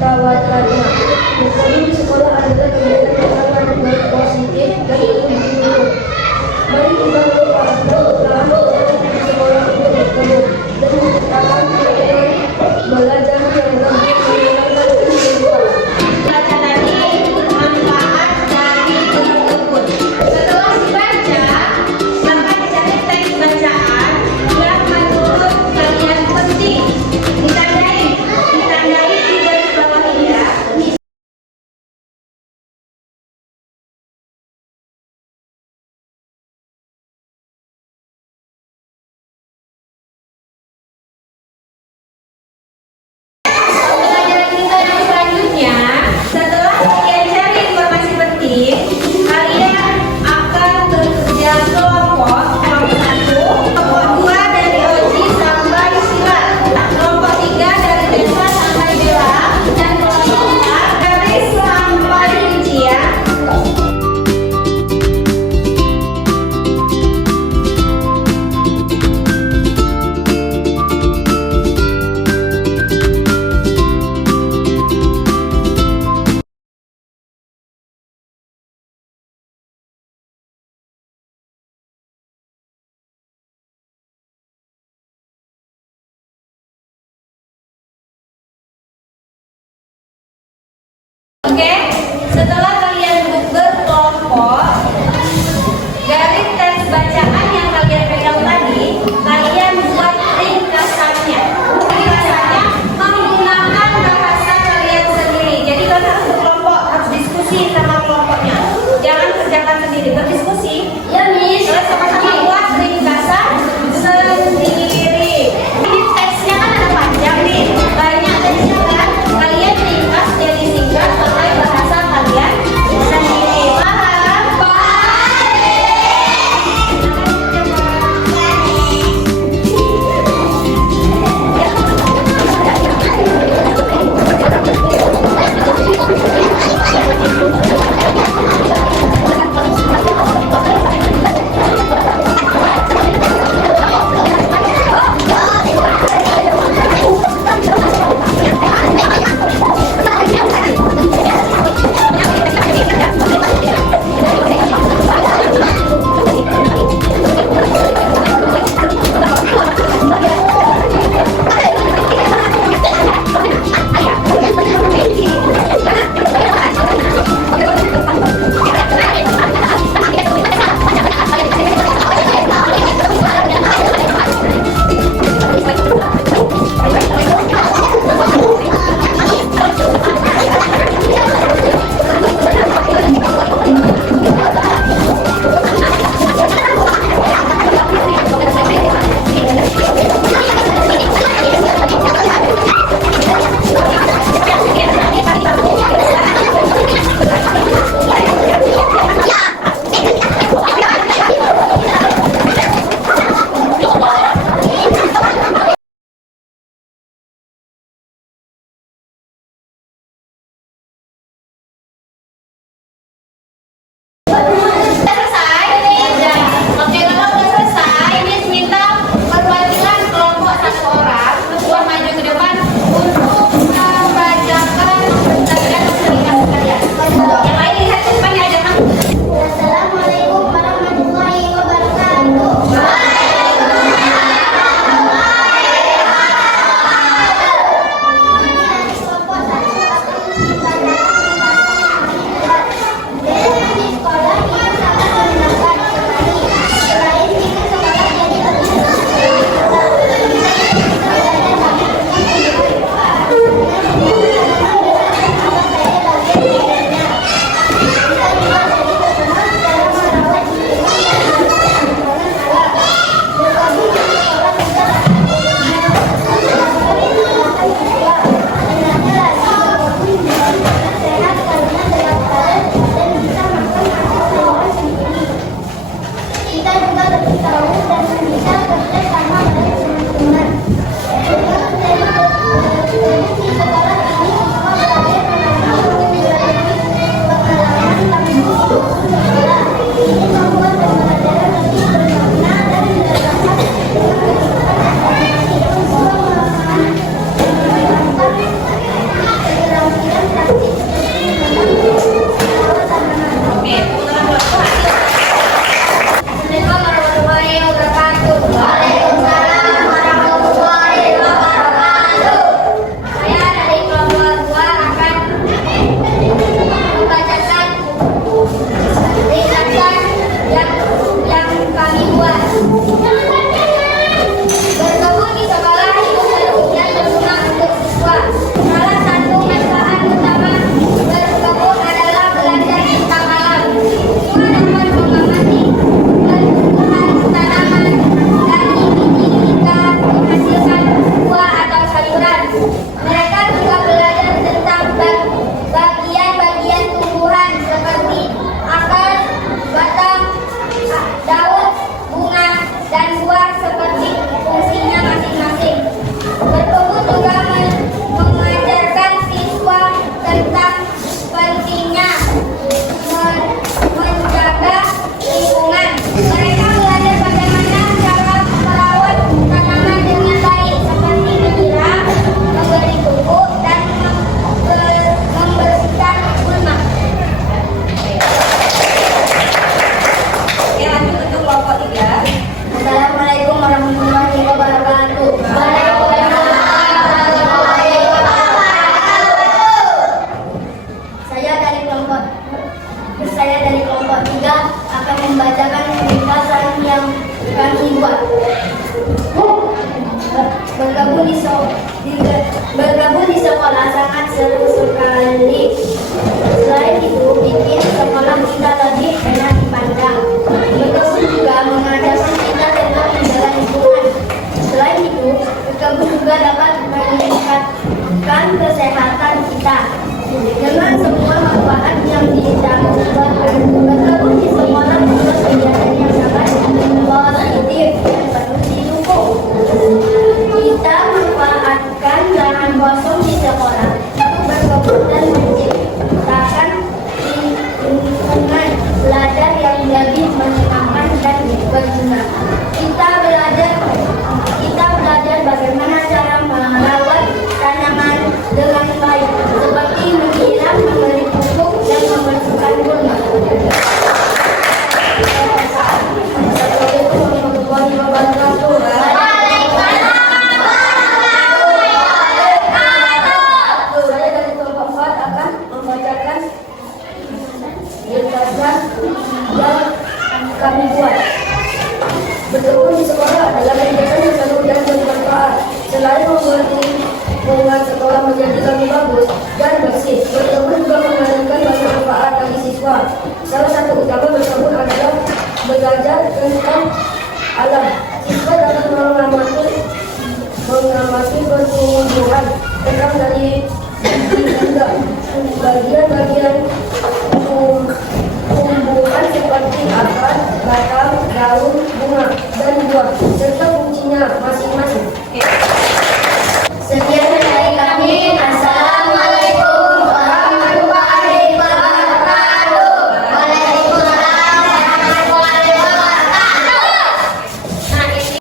tawatannya. Metode di sekolah adalah kegiatan yang akan positif dan berguna. Mari kita melakukan di sekolah tersebut dan menciptakan belajar yang lebih menyenangkan dan bermanfaat. Baca tadi manfaat dari buku tersebut. Setelah dibaca, maka dicari teks bacaan yang menurut kalian penting. Ditandai di garis bawah ya. bergabung di sekolah sangat seru sekali. Selain itu, bikin sekolah kita lebih enak dipandang. Bergabung juga mengajarkan kita tentang menjaga lingkungan. Selain itu, bergabung juga dapat meningkatkan kesehatan kita. Dengan semua manfaat yang didapatkan, bergabung di sekolah membuat kegiatan yang sangat positif dan perlu didukung. Kita manfaatkan lahan kosong di sekolah untuk berkebun dan menciptakan lingkungan belajar yang lebih menyenangkan dan berguna. Kita belajar bagaimana cara merawat tanaman dengan baik, seperti menyiram, memberi pupuk, dan membersihkan gulma. Assalamualaikum warahmatullahi wabarakatuh. Saya dari kelompok 4 akan membacakan ringkasan yang kami buat. Bergabung di sekolah adalah kegiatan yang seru dan bermanfaat. Selain membuat sekolah menjadi lebih bagus dan bersih, bergabung juga menghadirkan banyak manfaat bagi siswa. Salah satu utama bergabung adalah belajar tentang alam. Siswa dapat mengamati pertumbuhan terang dari bagian-bagian tumbuhan seperti akar, batang, daun, bunga, dan buah, serta fungsinya masing-masing. Sekian dari kami. Assalamualaikum warahmatullahi wabarakatuh. Waalaikumsalam warahmatullahi wabarakatuh. Nah, ini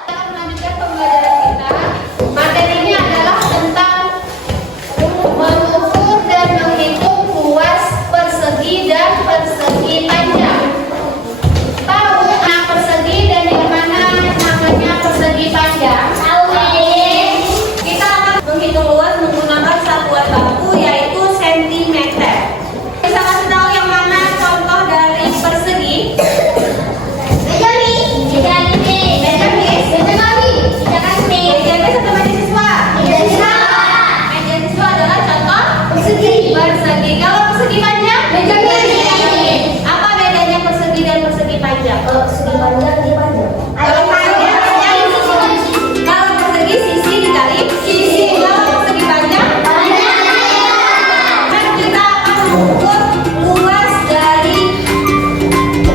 kita melanjutkan pembelajaran kita. Materinya adalah tentang mengukur dan menghitung luas persegi dan persegi panjang. Tahu mana persegi dan yang mana namanya persegi panjang? Tahu ini. Kita akan menghitung luas menggunakan satuan baku yaitu sentimeter. Bisa kasih tahu yang mana contoh dari persegi? Meja siswa adalah contoh persegi. Kalau persegi panjang? Apa bedanya persegi dan persegi panjang? Kalau segi panjang di panjang. Kalau persegi sisi dikali sisi. Kalau persegi panjang? Dan kita akan mengukur luas dari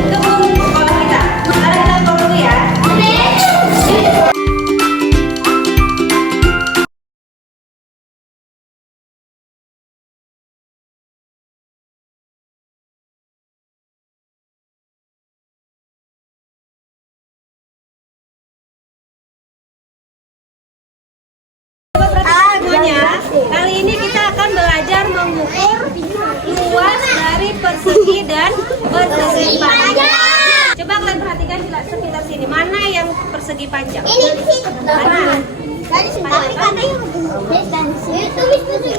kebun sekolah kita. Mari kita ukur dulu ya. Semuanya, kali ini kita akan belajar mengukur luas dari persegi dan persegi panjang. Coba kalian perhatikan di sekitar sini, mana yang persegi panjang? Mana?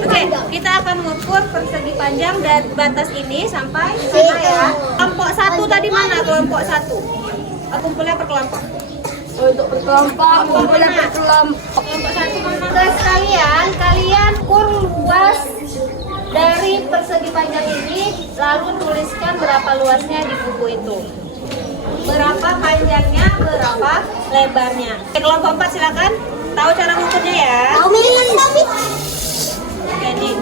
Oke, kita akan mengukur persegi panjang dan batas ini sampai sana ya. Kelompok 1 tadi mana? Kelompok 1. Kumpulnya per kelompok. Untuk berkelompok, kumpulnya berkelompok. Kelompok 1 mana? Guys, kalian ukur luas dari persegi panjang ini, lalu tuliskan berapa luasnya di buku itu. Berapa panjangnya, berapa lebarnya. Oke, kelompok 4 silakan. Tahu cara mengukurnya ya? Oke, nih.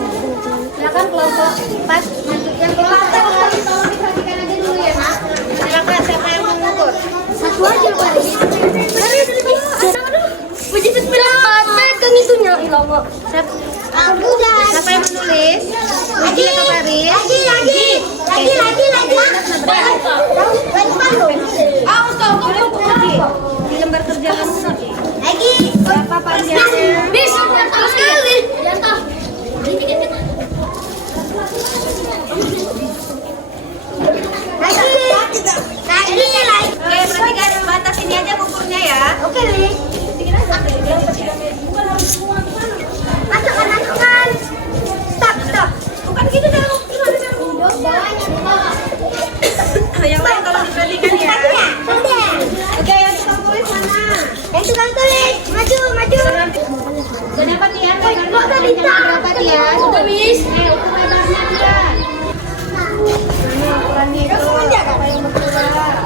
Silakan kelompok 4 lanjutkan kelompok. Tolong diperhatikan aja dulu ya, Nak. Silakan, siapa yang mau mengukur? Satu aja Pak. Begitu pegang itunya lama. Siapa yang menulis? Lagi atau Paris? Lagi. Di lembar kerja kamu lagi. Lagi. Berapa panjangnya? Bisa sekali. Oke, perhatikan batas ini aja ukurnya ya. Oke, Li. Masukkan. berapa dia? Sudah, Miss. Ukur lebarnya dia. Ukurannya itu apa yang berkurang?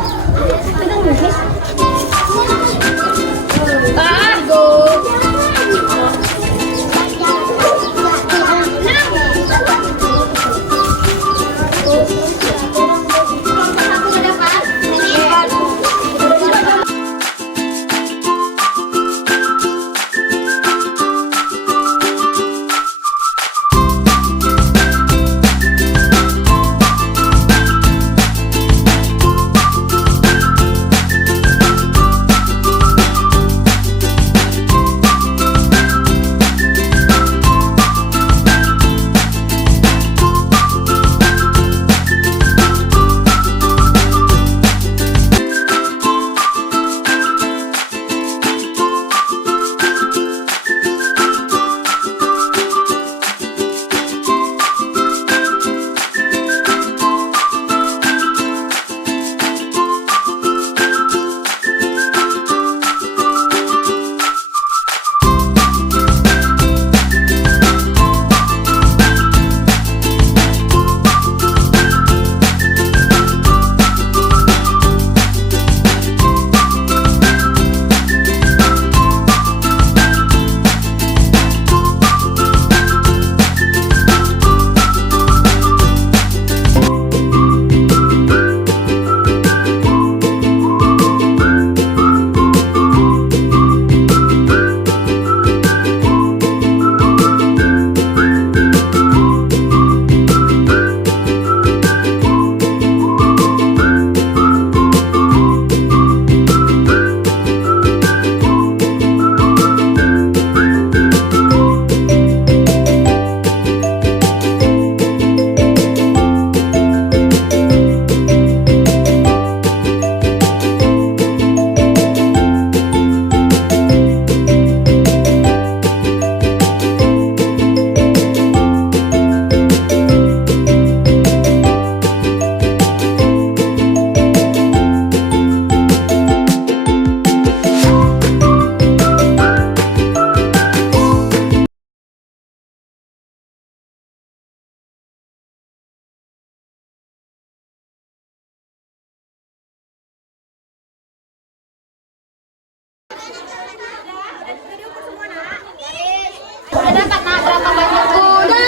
Udah dapat nak berapa banyak tuh? Udah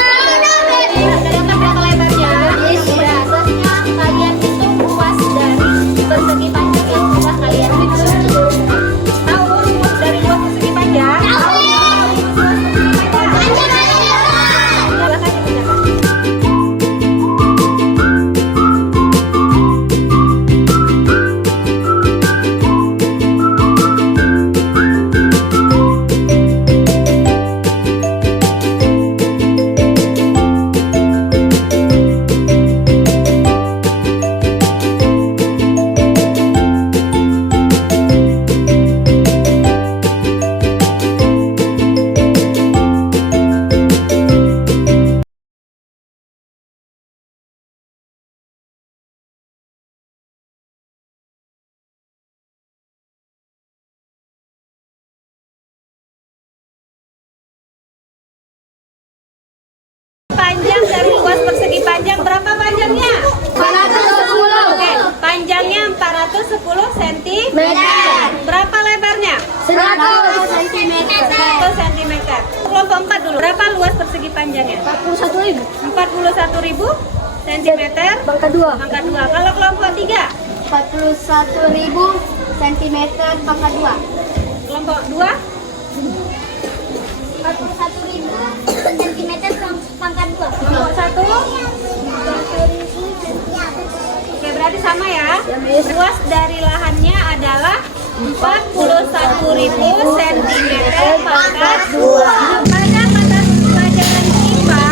dapat berapa lebarnya? Udah. Seharusnya kalian itu luas dari persegi panjang yang sudah kalian bikin. Tahu rumus dari luas persegi panjang? Tahu. Panjang dari luas persegi panjang berapa panjangnya? 410. Oke, panjangnya 410 cm. Berapa lebarnya? 100 cm. 1 cm. Kelompok 4 dulu. Berapa luas persegi panjangnya? 41.000. 41.000 cm. Bangka 2. Angka 2. Kalau kelompok 3? 41.000 cm pangkat 2. Kelompok 2? 41.000 cm pangkat 2. Kelompok 1? Oke, berarti sama ya. Luas dari lahannya adalah 41.000 cm pangkat 2. Pada mata pelajaran IPA,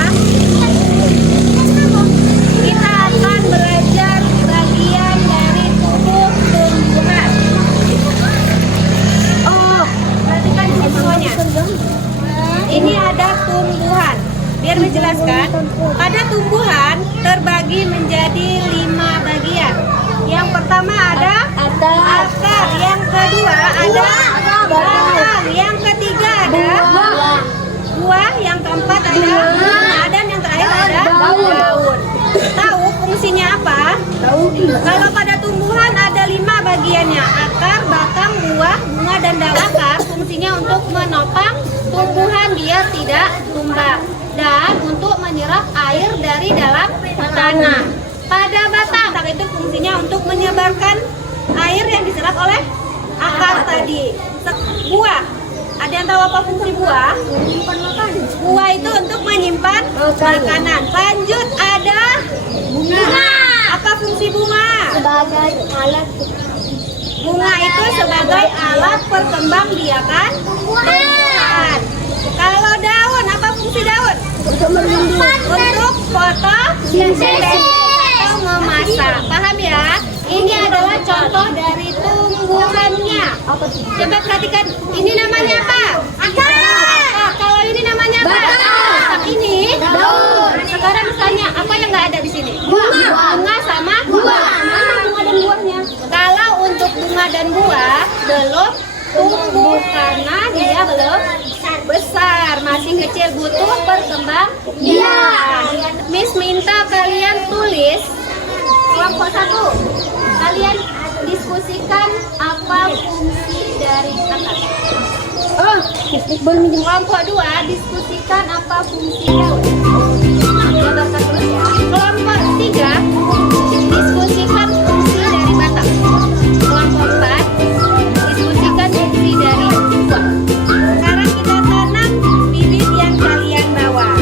kita akan belajar bagian dari tubuh tumbuhan. Oh, perhatikan ini semuanya. Ini ada tumbuhan. Biar menjelaskan, pada tumbuhan terbagi menjadi 5 bagian. Yang pertama ada akar, yang kedua ada batang, yang ketiga ada buah, yang keempat ada bunga, dan yang terakhir ada daun. Tahu fungsinya apa? Kalau pada tumbuhan ada 5 bagiannya: akar, batang, buah, bunga, dan daun. Akar fungsinya untuk menopang tumbuhan biar tidak tumbang dan untuk menyerap air dari dalam tanah. Pada batang itu fungsinya untuk menyebarkan air yang diserap oleh akar tadi. Buah, ada yang tahu apa fungsi buah? Menyimpan makanan. Buah itu untuk menyimpan makanan. Lanjut, ada bunga. Apa fungsi bunga? Sebagai alat Bunga itu sebagai alat perkembangbiakan tumbuhan. Kalau daun, apa fungsi daun? Untuk fotosintese atau memasak. Paham ya? Ini adalah contoh dari tumbuhannya. Coba perhatikan, ini namanya apa? Akar. Kalau ini namanya apa? Batang. Ini daun. Sekarang tanya, apa yang nggak ada di sini? Bunga sama buah. Mana bunga dan buahnya? Kalau untuk bunga dan buah belum tumbuh karena dia belum besar, masih kecil, butuh perkembangbiakan. Miss minta kalian tulis kelompok 1. Kalian diskusikan apa fungsi dari akar. Kelompok 2 diskusikan apa fungsi daun. Gambarkan terus ya. Kelompok 3 diskusikan fungsi dari batang. Kelompok 4 diskusikan fungsi dari buah. Sekarang kita tanam bibit yang kalian bawa.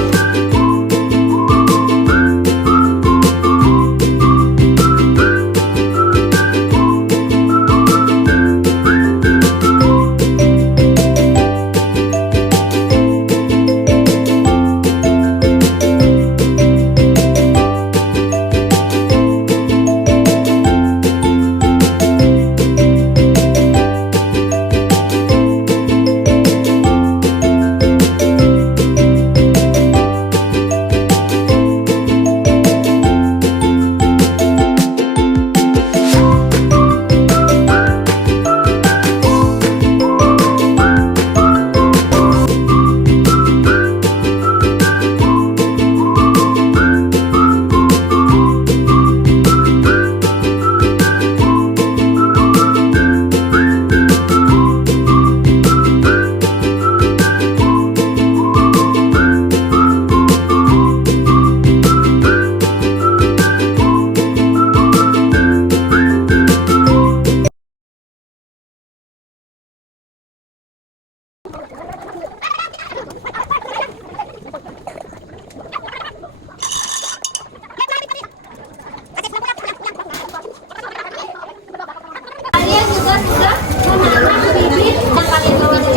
Kalian juga sudah menanam bibit yang kalian bawa dari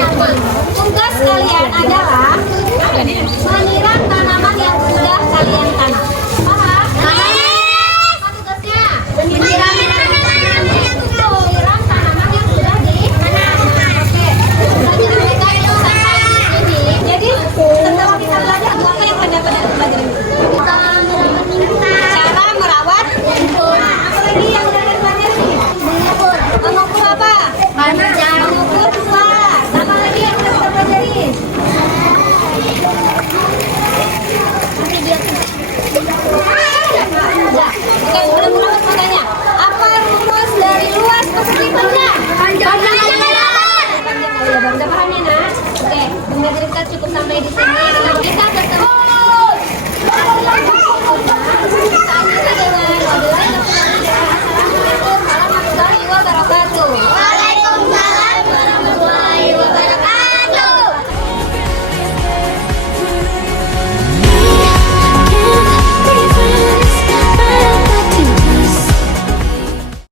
rumah. Tugas kalian adalah menyiram tanaman yang sudah kalian tanam. Paham? Apa tugasnya? Menyiram tanaman yang sudah ditanam. Oke. Belajar mereka itu sampai di sini. Jadi setelah kita belajar, apa yang pada belajar ini? Cara merawat. Apa lagi yang udah kalian pelajari? Mengukur apa? Mengukur buah. Apa lagi yang udah kita pelajari? Oke, sebelum merawat makanya, apa rumus dari luas persegi panjang? Panjang kali lebar. Udah paham ya, Nak? Oke, Bunda Dirika cukup sampai di sini.